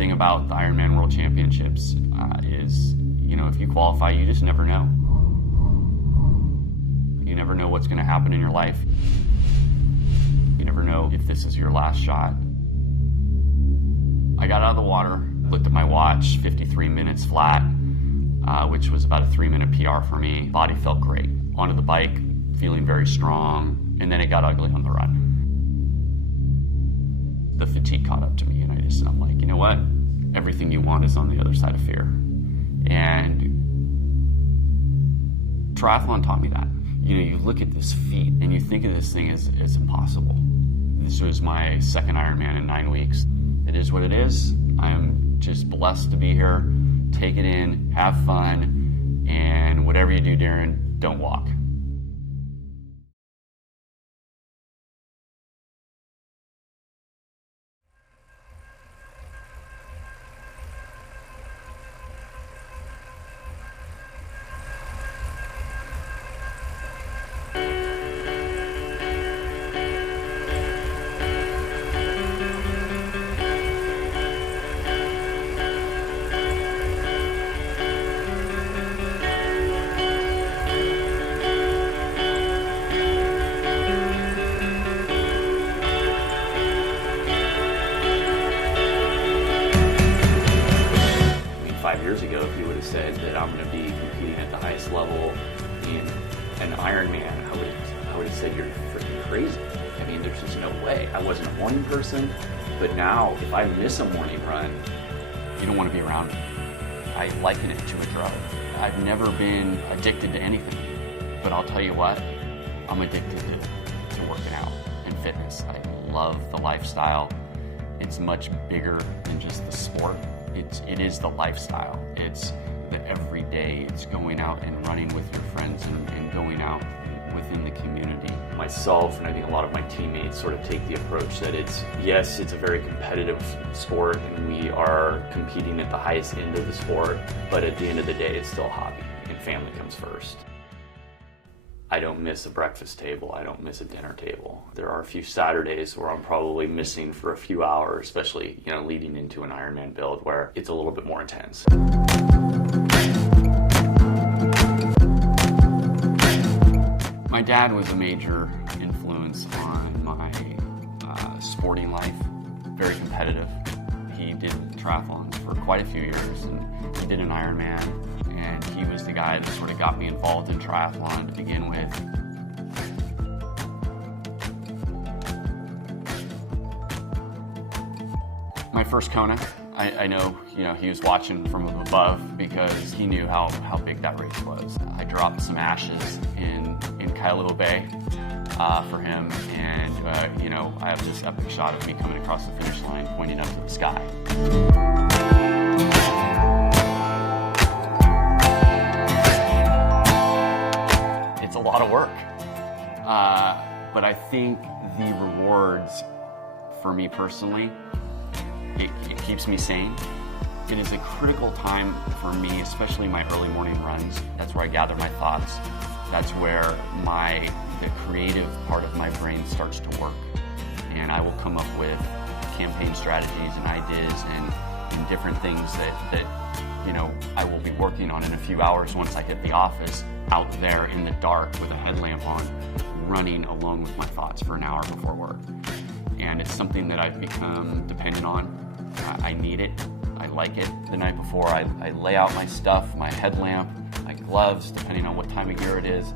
thing about the IRONMAN World Championships is, you know, if you qualify, you just never know. You never know what's going to happen in your life. You never know if this is your last shot. I got out of the water, looked at my watch, 53 minutes flat, which was about a 3-minute PR for me. Body felt great. Onto the bike, feeling very strong, and then it got ugly on the run. The fatigue caught up to me, and I'm like, you know what? Everything you want is on the other side of fear. And triathlon taught me that. You know, you look at this feat and you think of this thing as impossible. This was my second Ironman in 9 weeks. It is what it is. I'm just blessed to be here. Take it in, have fun, and whatever you do, Darren, don't walk. Years ago, if you would have said that I'm going to be competing at the highest level in an Ironman, I would have said you're freaking crazy. I mean, there's just no way. I wasn't a morning person, but now if I miss a morning run, you don't want to be around me. I liken it to a drug. I've never been addicted to anything, but I'll tell you what, I'm addicted to working out and fitness. I love the lifestyle. It's much bigger than just the sport. It is the lifestyle. It's the everyday. It's going out and running with your friends and going out within the community. Myself, and I think a lot of my teammates sort of take the approach that it's a very competitive sport and we are competing at the highest end of the sport, but at the end of the day, it's still a hobby and family comes first. I don't miss a breakfast table. I don't miss a dinner table. There are a few Saturdays where I'm probably missing for a few hours, especially, you know, leading into an Ironman build where it's a little bit more intense. My dad was a major influence on my sporting life, very competitive. He did triathlons for quite a few years and he did an Ironman. And he was the guy that sort of got me involved in triathlon to begin with. My first Kona, I know, you know, he was watching from above because he knew how big that race was. I dropped some ashes in Kailua Bay for him, and you know, I have this epic shot of me coming across the finish line, pointing up to the sky. It's a lot of work, but I think the rewards for me personally, it keeps me sane. It is a critical time for me, especially my early morning runs. That's where I gather my thoughts. That's where the creative part of my brain starts to work. And I will come up with campaign strategies and ideas and different things that you know, I will be working on in a few hours once I hit the office, out there in the dark with a headlamp on, running alone with my thoughts for an hour before work. And it's something that I've become dependent on. I need it. I like it. The night before, I lay out my stuff, my headlamp, my gloves, depending on what time of year it is,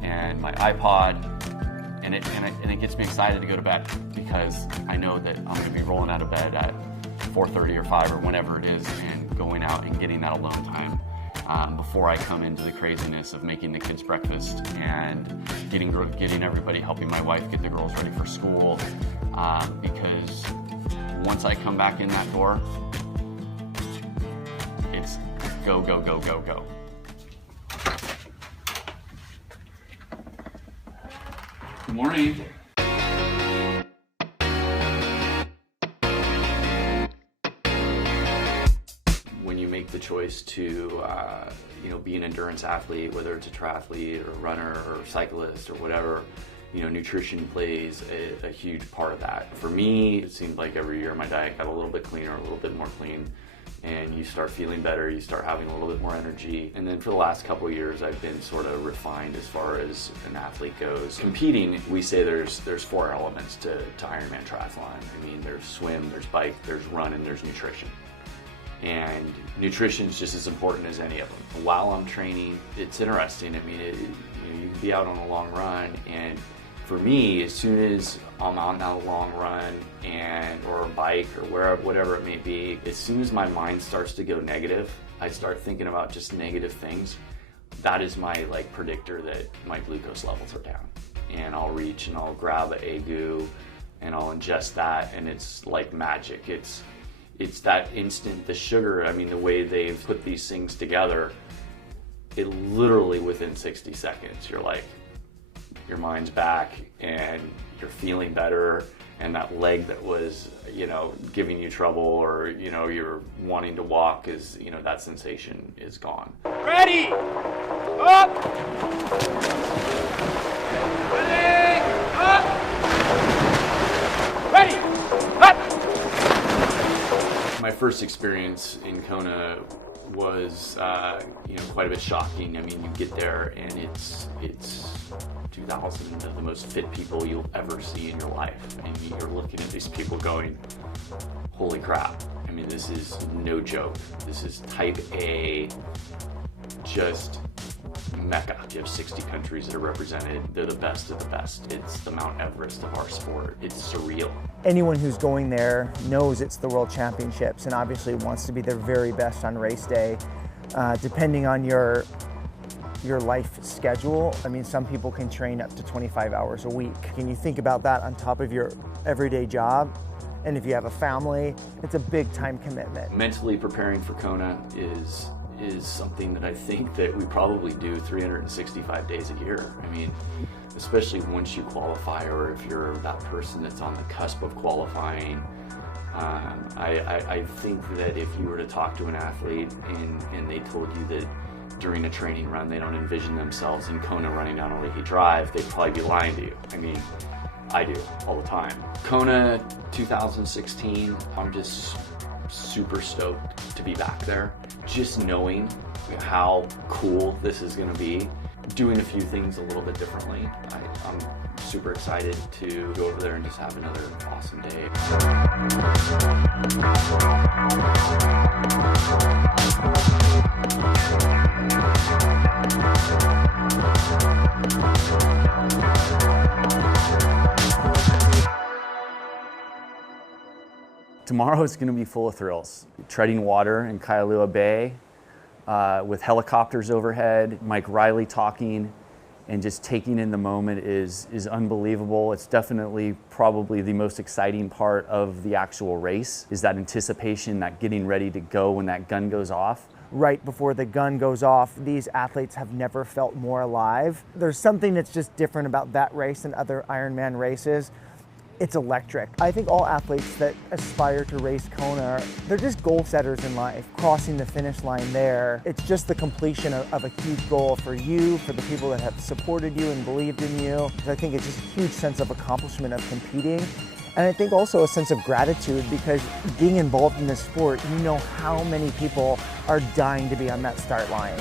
and my iPod, and it gets me excited to go to bed because I know that I'm going to be rolling out of bed at 4:30 or 5 or whenever it is and going out and getting that alone time before I come into the craziness of making the kids breakfast and getting everybody, helping my wife get the girls ready for school, because once I come back in that door, it's go, go, go, go, go. Good morning. When you make the choice to be an endurance athlete, whether it's a triathlete or a runner or cyclist or whatever, You know, nutrition plays a huge part of that. For me, it seemed like every year my diet got a little bit cleaner, a little bit more clean, and you start feeling better, you start having a little bit more energy. And then for the last couple of years, I've been sort of refined as far as an athlete goes. Competing, we say there's 4 elements to Ironman triathlon. I mean, there's swim, there's bike, there's run, and there's nutrition. And nutrition is just as important as any of them. While I'm training, it's interesting. I mean, you can be out on a long run, and for me, as soon as I'm on that long run or a bike or whatever it may be, as soon as my mind starts to go negative, I start thinking about just negative things. That is my predictor that my glucose levels are down. And I'll reach and I'll grab an Agu and I'll ingest that, and it's like magic. It's that instant, the sugar, I mean, the way they've put these things together, it literally within 60 seconds, you're like, your mind's back and you're feeling better, and that leg that was, giving you trouble, or, you're wanting to walk, is, that sensation is gone. Ready! Up! Ready! Up! Ready! Up! My first experience in Kona was, quite a bit shocking. I mean, you get there and it's 2,000 of the most fit people you'll ever see in your life, and you're looking at these people going, holy crap. I mean, this is no joke. This is type A, just mecca. You have 60 countries that are represented. They're the best of the best. It's the Mount Everest of our sport. It's surreal. Anyone who's going there knows it's the World Championships, and obviously wants to be their very best on race day. Depending on your life schedule, I mean, some people can train up to 25 hours a week. And you think about that on top of your everyday job, and if you have a family, it's a big time commitment. Mentally preparing for Kona is something that I think that we probably do 365 days a year. I mean, especially once you qualify, or if you're that person that's on the cusp of qualifying. I think that if you were to talk to an athlete and they told you that during a training run they don't envision themselves in Kona running down a Leahy Drive, they'd probably be lying to you. I mean, I do all the time. Kona 2016, I'm just super stoked to be back there. Just knowing how cool this is going to be, doing a few things a little bit differently. I'm super excited to go over there and just have another awesome day. Tomorrow is going to be full of thrills. Treading water in Kailua Bay with helicopters overhead, Mike Riley talking, and just taking in the moment is unbelievable. It's definitely probably the most exciting part of the actual race, is that anticipation, that getting ready to go when that gun goes off. Right before the gun goes off, these athletes have never felt more alive. There's something that's just different about that race than other Ironman races. It's electric. I think all athletes that aspire to race Kona, they're just goal setters in life. Crossing the finish line there, it's just the completion of a huge goal for you, for the people that have supported you and believed in you. I think it's just a huge sense of accomplishment of competing. And I think also a sense of gratitude, because being involved in this sport, you know how many people are dying to be on that start line.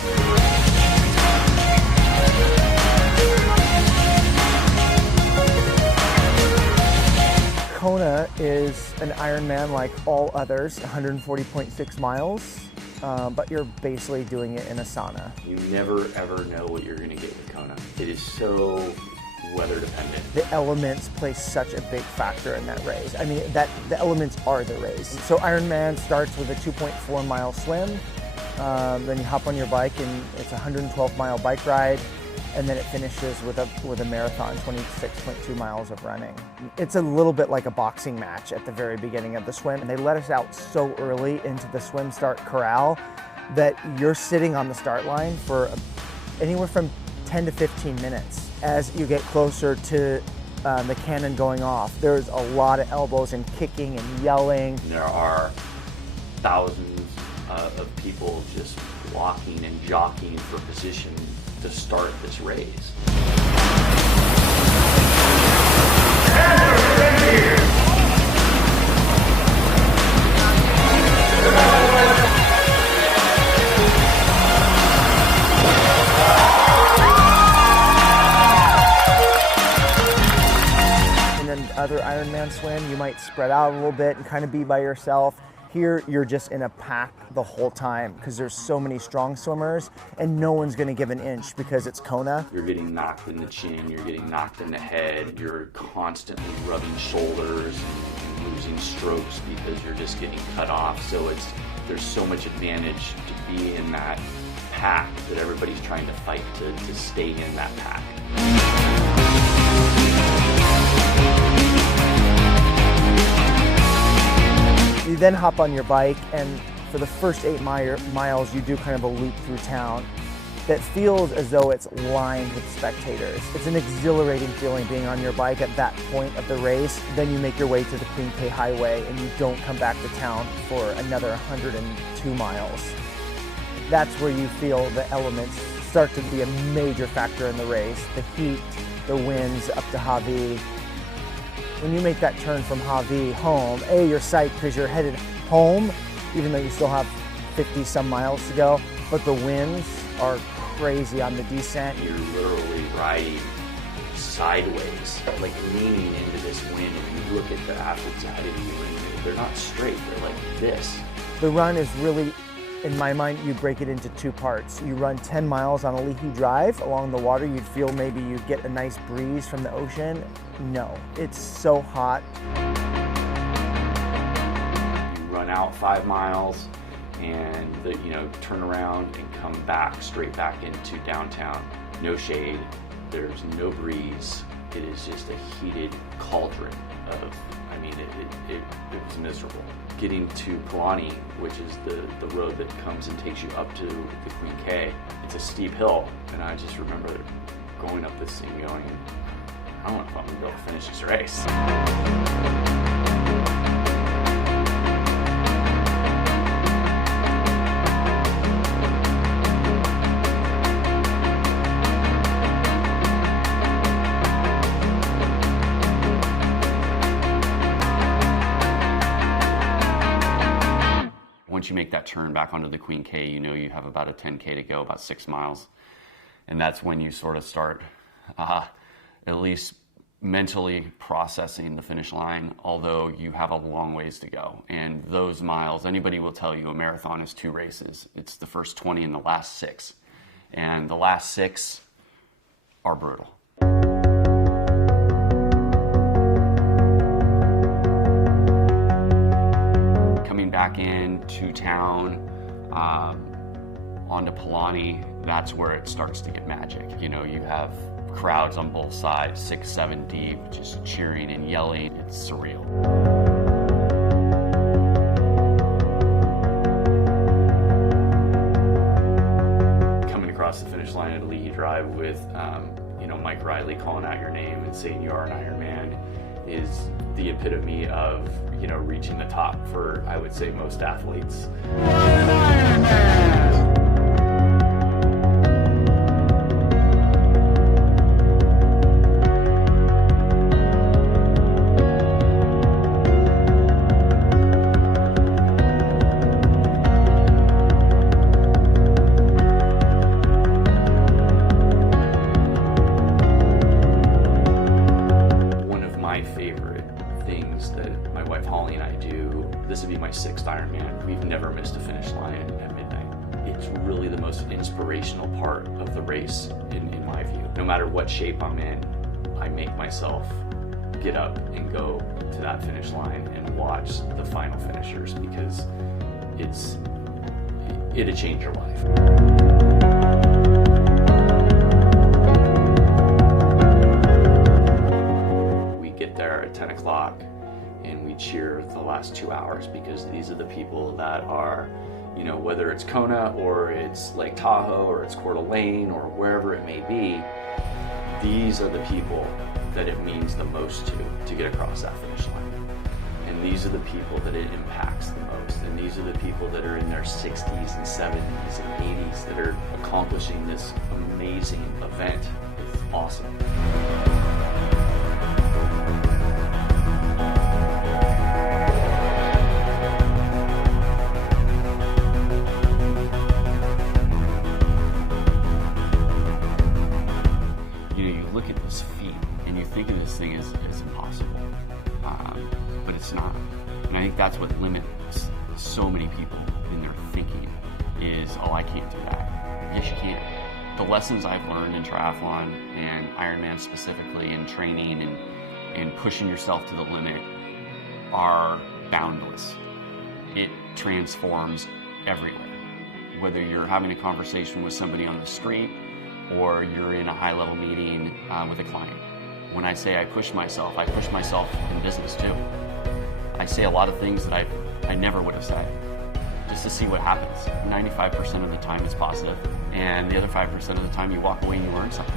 Kona is an Ironman like all others, 140.6 miles, but you're basically doing it in a sauna. You never ever know what you're going to get with Kona. It is so weather dependent. The elements play such a big factor in that race. I mean, the elements are the race. So Ironman starts with a 2.4 mile swim, then you hop on your bike and it's a 112 mile bike ride, and then it finishes with a marathon, 26.2 miles of running. It's a little bit like a boxing match at the very beginning of the swim, and they let us out so early into the swim start corral that you're sitting on the start line for anywhere from 10 to 15 minutes. As you get closer to the cannon going off, there's a lot of elbows and kicking and yelling. There are thousands of people just walking and jockeying for position to start this race. Ironman swim, you might spread out a little bit and kind of be by yourself. Here, you're just in a pack the whole time because there's so many strong swimmers and no one's going to give an inch because it's Kona. You're getting knocked in the chin, you're getting knocked in the head, you're constantly rubbing shoulders and losing strokes because you're just getting cut off. So there's so much advantage to be in that pack that everybody's trying to fight to stay in that pack. You then hop on your bike, and for the first 8 miles, you do kind of a loop through town that feels as though it's lined with spectators. It's an exhilarating feeling being on your bike at that point of the race. Then you make your way to the Queen K Highway, and you don't come back to town for another 102 miles. That's where you feel the elements start to be a major factor in the race. The heat, the winds up to Hawi. When you make that turn from Hawi home, you're psyched because you're headed home, even though you still have 50 some miles to go, but the winds are crazy on the descent. You're literally riding sideways, like leaning into this wind, and you look at the athletes ahead of you and they're not straight, they're like this. The run is really, in my mind, you break it into 2 parts. You run 10 miles on a leaky drive along the water. You'd feel maybe you'd get a nice breeze from the ocean. No, it's so hot. You run out 5 miles and turn around and come back straight back into downtown. No shade, there's no breeze. It is just a heated cauldron of, it was miserable. Getting to Palani, which is the road that comes and takes you up to the Queen K, it's a steep hill, and I just remember going up this thing going, I don't know if I'm gonna be able to finish this race. Once you make that turn back onto the Queen K, you have about a 10K to go, about 6 miles. And that's when you sort of start at least mentally processing the finish line, although you have a long ways to go. And those miles, anybody will tell you a marathon is 2 races. It's the first 20 and the last 6. And the last 6 are brutal. Back into town, onto Palani, that's where it starts to get magic. You have crowds on both sides, 6, 7 deep, just cheering and yelling. It's surreal. Coming across the finish line at Leahy Drive with, Mike Riley calling out your name and saying you are an Ironman is the epitome of, reaching the top for, I would say, most athletes. This would be my 6th Ironman. We've never missed a finish line at midnight. It's really the most inspirational part of the race, in my view. No matter what shape I'm in, I make myself get up and go to that finish line and watch the final finishers because it'll change your life. We get there at 10 o'clock. And we cheer the last 2 hours because these are the people that are, whether it's Kona or it's Lake Tahoe or it's Coeur d'Alene or wherever it may be, these are the people that it means the most to get across that finish line. And these are the people that it impacts the most. And these are the people that are in their 60s and 70s and 80s that are accomplishing this amazing event. It's awesome. Look at this feat and you think of this thing as impossible. what limits so many people in their thinking is, oh, I can't do that. Yes, you can. The lessons I've learned in triathlon and Ironman specifically, and training and pushing yourself to the limit are boundless. It transforms everywhere. Whether you're having a conversation with somebody on the street or you're in a high-level meeting with a client. When I say I push myself in business too. I say a lot of things that I never would have said, just to see what happens. 95% of the time it's positive, and the other 5% of the time you walk away and you learn something.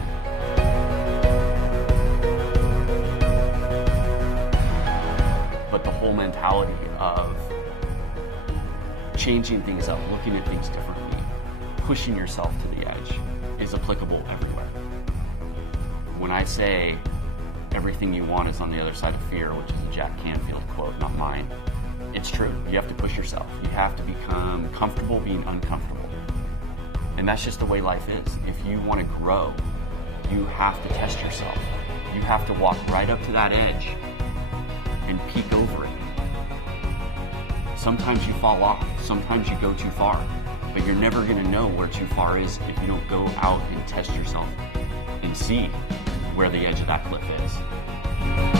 But the whole mentality of changing things up, looking at things differently, pushing yourself to the edge is applicable everywhere. When I say everything you want is on the other side of fear, which is a Jack Canfield quote, not mine, it's true. You have to push yourself. You have to become comfortable being uncomfortable. And that's just the way life is. If you want to grow, you have to test yourself. You have to walk right up to that edge and peek over it. Sometimes you fall off. Sometimes you go too far. But you're never going to know where too far is if you don't go out and test yourself and see where the edge of that cliff is.